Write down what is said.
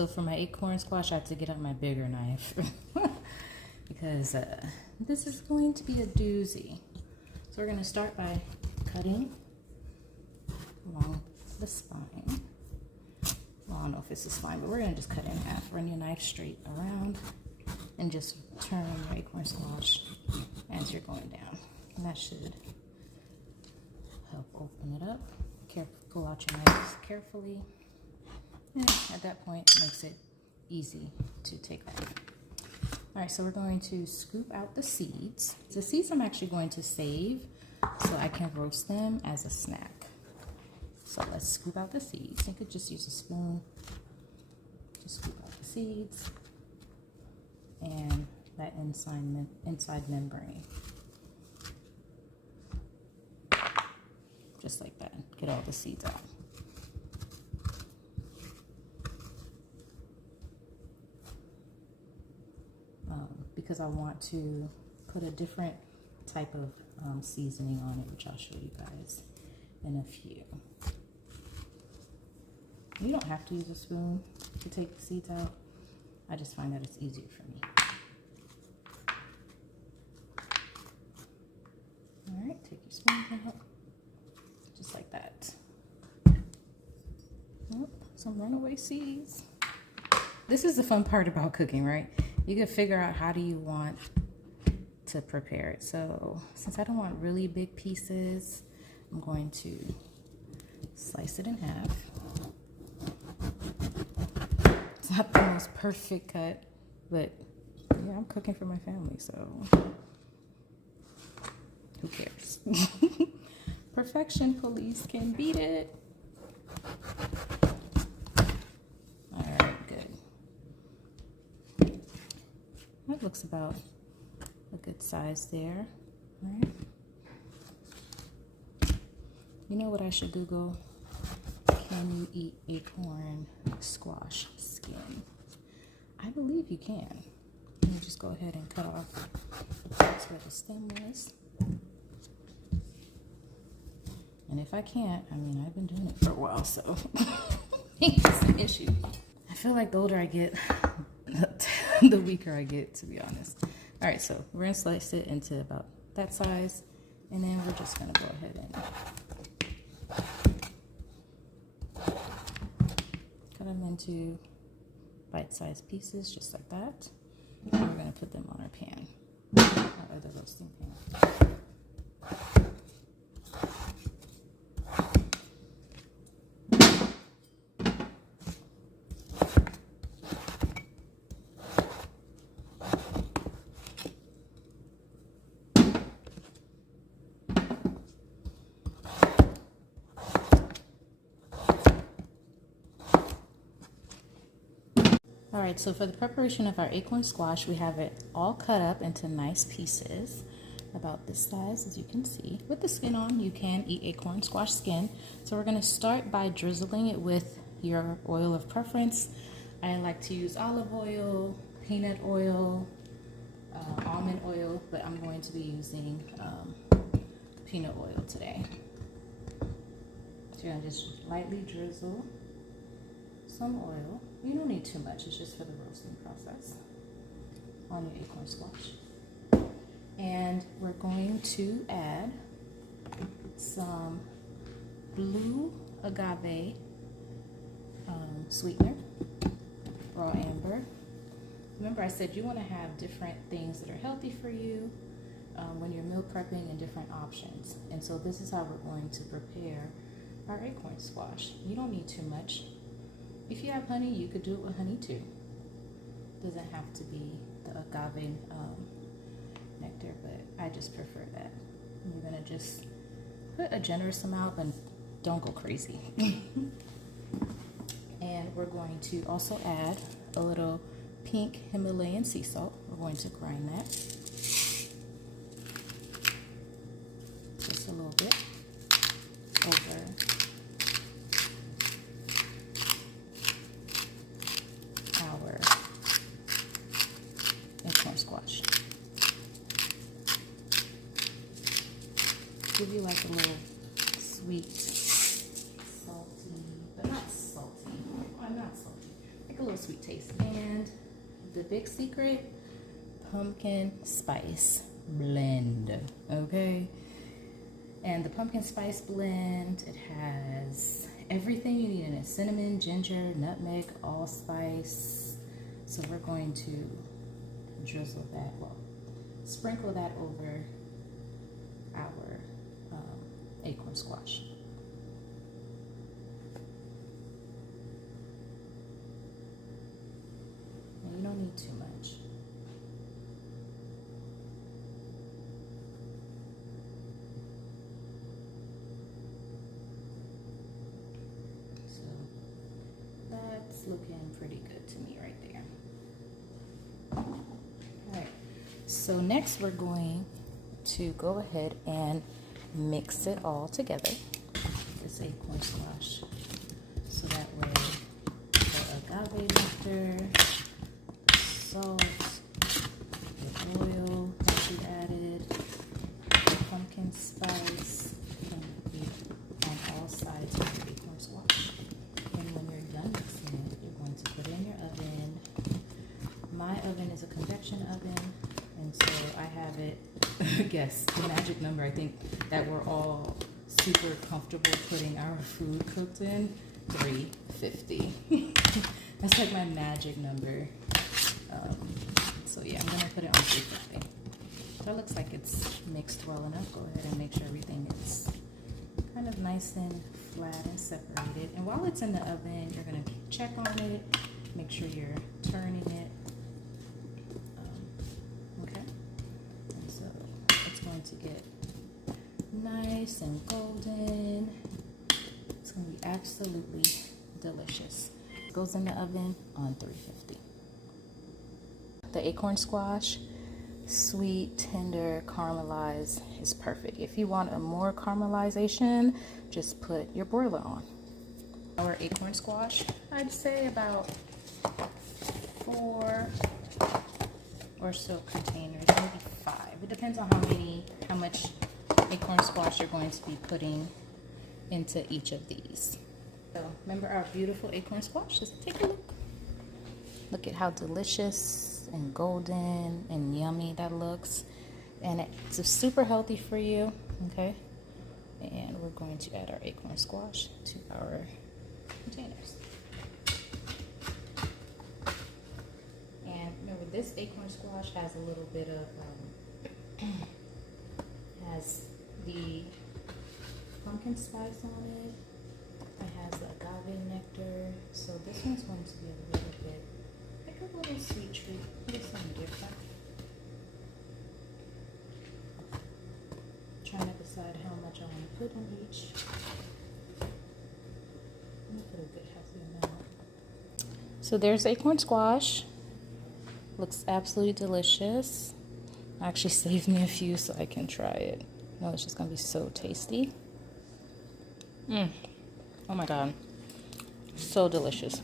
So for my acorn squash, I have to get out my bigger knife because this is going to be a doozy. So we're going to start by cutting along the spine. Well, I don't know if it's the spine, but we're going to just cut it in half. Run your knife straight around and just turn your acorn squash as you're going down. And that should help open it up. Pull out your knives carefully. And at that point, it makes it easy to take off. All right, so we're going to scoop out the seeds. The seeds I'm actually going to save so I can roast them as a snack. So let's scoop out the seeds. You could just use a spoon to scoop out the seeds and that inside membrane. Just like that. Get all the seeds out. Because I want to put a different type of seasoning on it, which I'll show you guys in a few. You don't have to use a spoon to take the seeds out. I just find that it's easier for me. All right, take your spoons out. Just like that. Oh, some runaway seeds. This is the fun part about cooking, right? You can figure out how do you want to prepare it. So since I don't want really big pieces, I'm going to slice it in half. It's not the most perfect cut, but yeah, I'm cooking for my family, so who cares? Perfection police can beat it. All right, good. That looks about a good size there. All right. You know what I should Google? Can you eat acorn squash skin? I believe you can. Let me just go ahead and cut off the parts where the stem was. And if I can't, I mean, I've been doing it for a while, so it's an issue. I feel like the older I get, the weaker I get, to be honest. All right, so we're gonna slice it into about that size, and then we're just gonna go ahead and cut them into bite-sized pieces, just like that. And we're gonna put them on our pan, our other roasting pan. All right, so for the preparation of our acorn squash, we have it all cut up into nice pieces, about this size, as you can see. With the skin on, you can eat acorn squash skin. So we're gonna start by drizzling it with your oil of preference. I like to use olive oil, peanut oil, almond oil, but I'm going to be using peanut oil today. So you're gonna just lightly drizzle some oil. You don't need too much, it's just for the roasting process on your acorn squash. And we're going to add some blue agave sweetener, raw amber. Remember I said you want to have different things that are healthy for you when you're meal prepping and different options. And so this is how we're going to prepare our acorn squash. You don't need too much. If you have honey, you could do it with honey too. Doesn't have to be the agave nectar, but I just prefer that. And you're gonna just put a generous amount, but don't go crazy. And we're going to also add a little pink Himalayan sea salt. We're going to grind that. Just a little bit over our acorn squash. Give you like a little sweet, salty, but not salty. Well, not salty. Like a little sweet the big secret, pumpkin spice blend, okay? And the pumpkin spice blend, it has everything you need in it: cinnamon, ginger, nutmeg, allspice. So we're going to drizzle that, well, sprinkle that over our acorn squash. And you don't need too much. So that's looking pretty good to me right there. All right, so next we're going to go ahead and mix it all together, this acorn squash, so that way the agave nectar, the salt, the oil that you added, the pumpkin spice can be on all sides of the acorn squash. And when you're done mixing it, you're going to put it in your oven. My oven is a convection oven, and so I have it, guess the magic number, I think, that we're all super comfortable putting our food cooked in, 350. That's like my magic number. So yeah, I'm gonna put it on 350. That looks like it's mixed well enough. Go ahead and make sure everything is kind of nice and flat and separated. And while it's in the oven, you're gonna check on it, make sure you're turning it. Okay, and so it's going to get nice and golden. It's going to be absolutely delicious. It goes in the oven on 350. The acorn squash, sweet, tender, caramelized, is perfect. If you want a more caramelization, just put your broiler on. Our acorn squash, I'd say about 4 or so containers, maybe 5. It depends on how much acorn squash you're going to be putting into each of these. So remember our beautiful acorn squash? Just take a look. Look at how delicious and golden and yummy that looks. And it's super healthy for you, okay? And we're going to add our acorn squash to our containers. And remember, this acorn squash has a little bit of, has the pumpkin spice on it. It has the agave nectar. So this one's going to be a little bit, like a little sweet treat. A little something different. Trying to decide how much I want to put on each. Let me put a good healthy amount. So there's acorn squash. Looks absolutely delicious. I actually saved me a few so I can try it. I know it's just gonna be so tasty. Oh my god, so delicious.